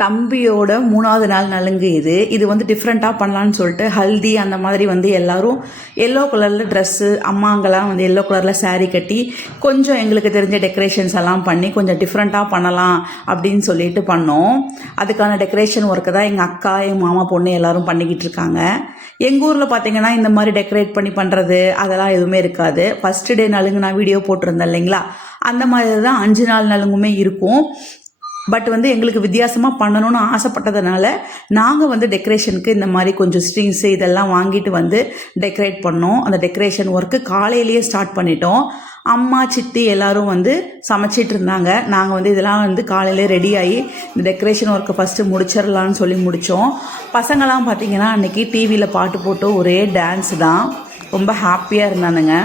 தம்பியோட 3வது நாள் நலுங்கு இது வந்து டிஃப்ரெண்ட்டாக பண்ணலான்னு சொல்லிட்டு ஹல்தி அந்த மாதிரி வந்து எல்லாரும் எல்லோ கலரில் ட்ரெஸ்ஸு அம்மாங்கெல்லாம் வந்து எல்லோ கலரில் saree கட்டி கொஞ்சம் எங்களுக்கு தெரிஞ்ச டெக்கரேஷன்ஸ் எல்லாம் பண்ணி கொஞ்சம் டிஃப்ரெண்ட்டாக பண்ணலாம் அப்படின்னு சொல்லிட்டு பண்ணோம். அதுக்கான டெக்கரேஷன் ஒர்க்கு தான் எங்கள் அக்கா எங்கள் மாமா பொண்ணு எல்லாரும் பண்ணிக்கிட்டு இருக்காங்க. எங்கள் ஊரில் பார்த்தீங்கன்னா இந்த மாதிரி டெக்கரேட் பண்ணி பண்ணுறது அதெல்லாம் எதுவுமே இருக்காது. ஃபஸ்ட்டு டே நலுங்கு நான் வீடியோ போட்டிருந்தேன் இல்லைங்களா, அந்த மாதிரி தான் 5 நாள் நலுங்குமே இருக்கும். பட் வந்து எங்களுக்கு வித்தியாசமாக பண்ணணும்னு ஆசைப்பட்டதுனால நாங்கள் வந்து டெக்கரேஷனுக்கு இந்த மாதிரி கொஞ்சம் ஸ்ட்ரிங்ஸு இதெல்லாம் வாங்கிட்டு வந்து டெக்கரேட் பண்ணோம். அந்த டெக்கரேஷன் ஒர்க்கு காலையிலேயே ஸ்டார்ட் பண்ணிட்டோம். அம்மா சித்தி எல்லோரும் வந்து சமைச்சிட்டு இருந்தாங்க. நாங்கள் வந்து இதெல்லாம் வந்து காலையிலே ரெடி ஆகி இந்த டெக்கரேஷன் ஒர்க்கை ஃபஸ்ட்டு முடிச்சிடலான்னு சொல்லி முடித்தோம். பசங்களாம் பார்த்திங்கன்னா அன்றைக்கி டிவியில் பாட்டு போட்டு ஒரே டான்ஸ் தான், ரொம்ப ஹாப்பியாக இருந்தானுங்க.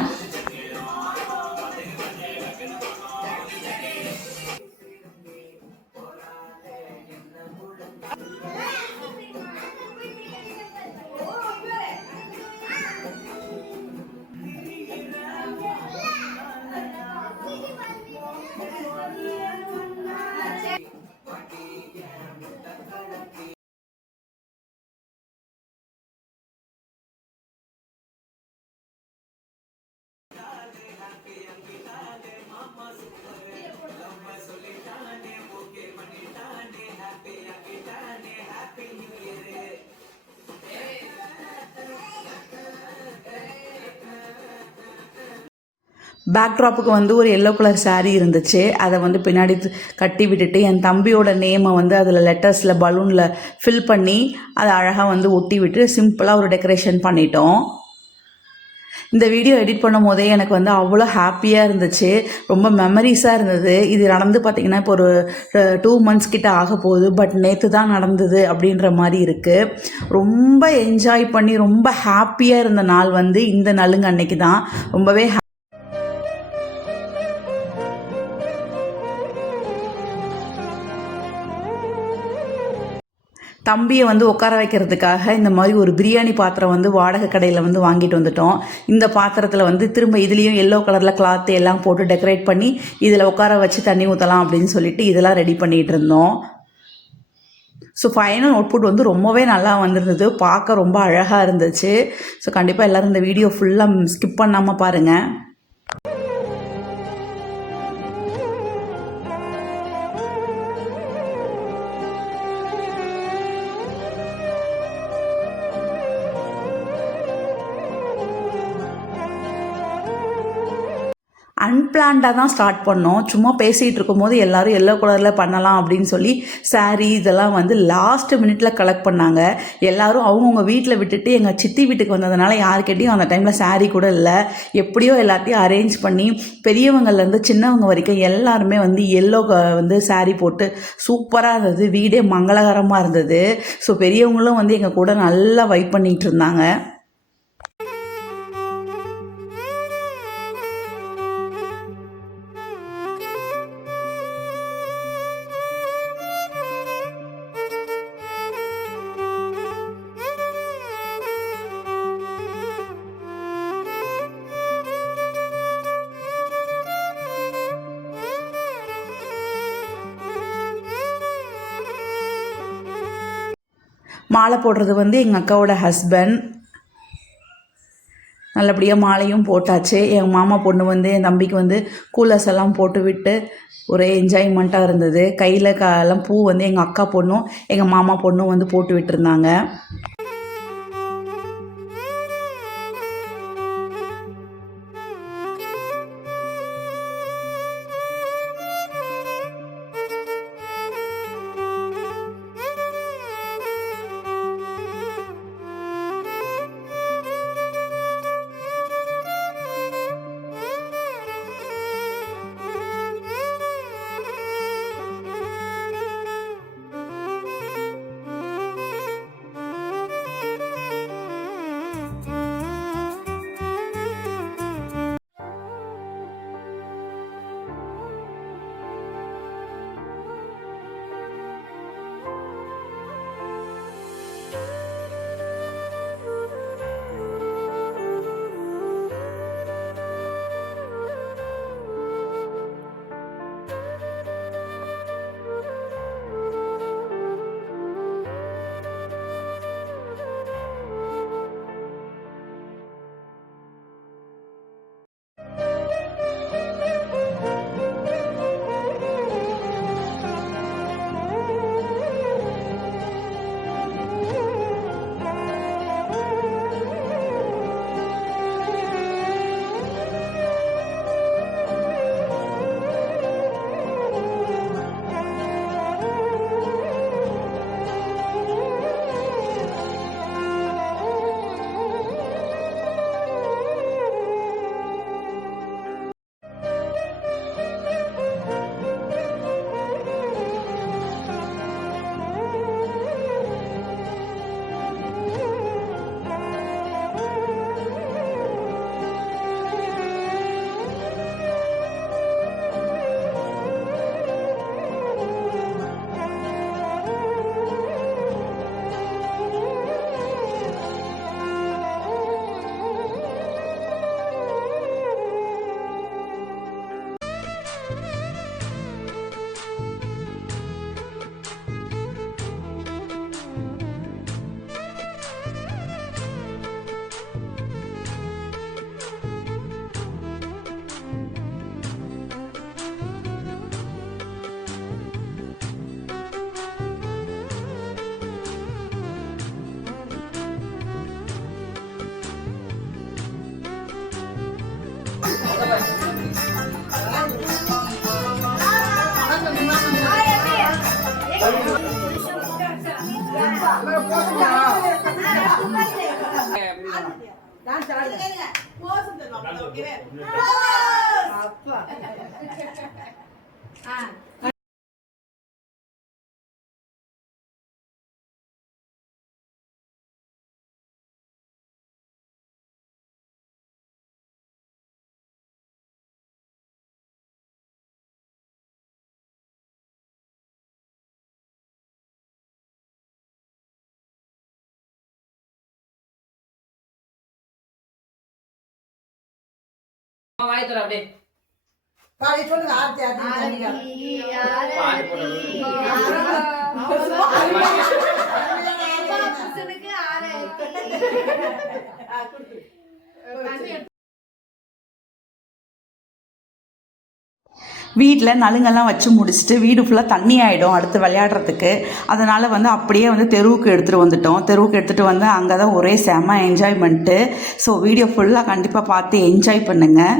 பேக்ட்ராப்புக்கு வந்து ஒரு எல்லோ கலர் saree இருந்துச்சு. அதை வந்து பின்னாடி கட்டி விட்டுட்டு என் தம்பியோட நேமை வந்து அதில் லெட்டர்ஸில் பலூனில் ஃபில் பண்ணி அதை அழகாக வந்து ஒட்டி விட்டு சிம்பிளாக ஒரு டெக்கரேஷன் பண்ணிட்டோம். இந்த வீடியோ எடிட் பண்ணும் போதே எனக்கு வந்து அவ்வளோ ஹாப்பியாக இருந்துச்சு, ரொம்ப மெமரிஸாக இருந்தது. இது நடந்து பார்த்திங்கன்னா இப்போ ஒரு 2 months கிட்ட ஆக போகுது. பட் நேற்று தான் நடந்தது அப்படின்ற மாதிரி இருக்குது. ரொம்ப என்ஜாய் பண்ணி ரொம்ப ஹாப்பியாக இருந்த நாள் வந்து இந்த நலுங்கு அன்னைக்கு தான். ரொம்பவே தம்பியை வந்து உட்கார வைக்கிறதுக்காக இந்த மாதிரி ஒரு பிரியாணி பாத்திரம் வந்து வாடகை கடையில் வந்து வாங்கிட்டு வந்துட்டோம். இந்த பாத்திரத்தில் வந்து திரும்ப இதுலேயும் எல்லோ கலரில் கிளாத்து எல்லாம் போட்டு டெக்கரேட் பண்ணி இதில் உட்கார வச்சு தண்ணி ஊற்றலாம் அப்படின்னு சொல்லிட்டு இதெல்லாம் ரெடி பண்ணிகிட்டு இருந்தோம். ஸோ ஃபைனல் அவுட்புட் வந்து ரொம்பவே நல்லா வந்திருந்தது, பார்க்க ரொம்ப அழகாக இருந்துச்சு. ஸோ கண்டிப்பாக எல்லோரும் இந்த வீடியோ ஃபுல்லாக ஸ்கிப் பண்ணாமல் பாருங்கள். அன்பிளான்டாக தான் ஸ்டார்ட் பண்ணோம். சும்மா பேசிகிட்டு இருக்கும்போது எல்லோரும் எல்லோ கலரில் பண்ணலாம் அப்படின்னு சொல்லி saree இதெல்லாம் வந்து லாஸ்ட் மினிட்ல கலெக்ட் பண்ணாங்க. எல்லோரும் அவங்கவுங்க வீட்டில் விட்டுட்டு எங்கள் சித்தி வீட்டுக்கு வந்ததுனால யாருக்கிட்டையும் அந்த டைமில் saree கூட இல்லை. எப்படியோ எல்லாத்தையும் அரேஞ்ச் பண்ணி பெரியவங்கள்லேருந்து சின்னவங்க வரைக்கும் எல்லாருமே வந்து எல்லோ வந்து saree போட்டு சூப்பராக இருந்தது. வீடே மங்களகரமாக இருந்தது. ஸோ பெரியவங்களும் வந்து எங்கள் கூட நல்லா வைப் பண்ணிகிட்டு இருந்தாங்க. மாலை போடுறது வந்து எங்கள் அக்காவோட ஹஸ்பண்ட். நல்லபடியாக மாலையும் போட்டாச்சு. எங்கள் மாமா பொண்ணு வந்து என் தம்பிக்கு வந்து கூலர்ஸ் எல்லாம் போட்டு விட்டு ஒரே என்ஜாய்மெண்ட்டாக இருந்தது. கையில் எல்லாம் பூ வந்து எங்கள் அக்கா பொண்ணும் எங்கள் மாமா பொண்ணும் வந்து போட்டு விட்டுருந்தாங்க. சொல்லுங்க ஆர்த்தி வீட்டில் நலுங்கெல்லாம் வச்சு முடிச்சுட்டு வீடு ஃபுல்லாக தண்ணி ஆகிடும் அடுத்து விளையாடுறதுக்கு. அதனால் வந்து அப்படியே வந்து தெருவுக்கு எடுத்துகிட்டு வந்துட்டோம். தெருவுக்கு எடுத்துகிட்டு வந்து அங்கே தான் ஒரே செம என்ஜாய்மெண்ட்டு. ஸோ வீடியோ ஃபுல்லாக கண்டிப்பாக பார்த்து என்ஜாய் பண்ணுங்கள்.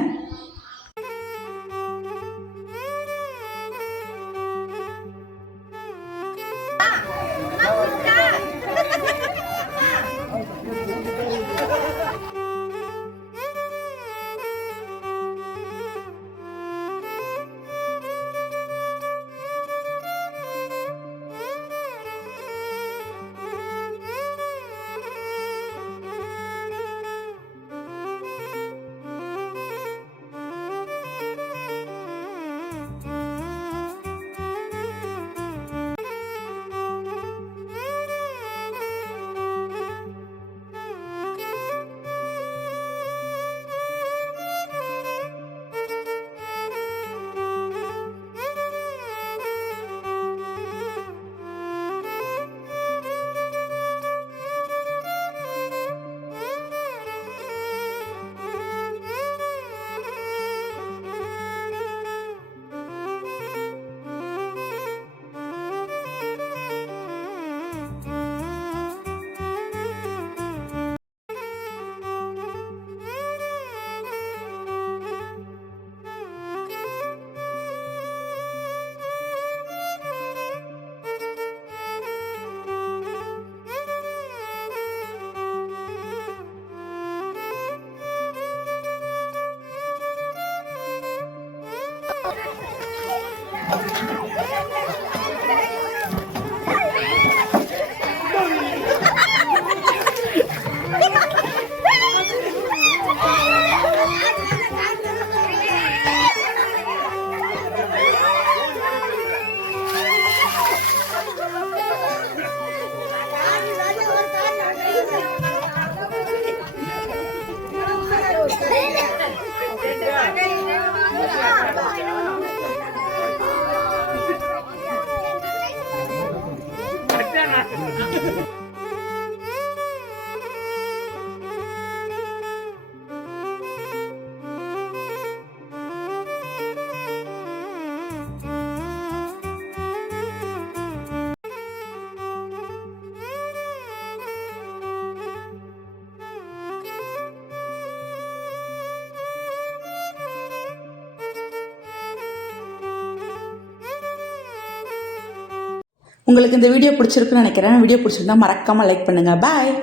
உங்களுக்கு இந்த வீடியோ பிடிச்சிருக்குன்னு நினைக்கிறேன். வீடியோ பிடிச்சிருந்தா மறக்காமல் லைக் பண்ணுங்கள். பாய்.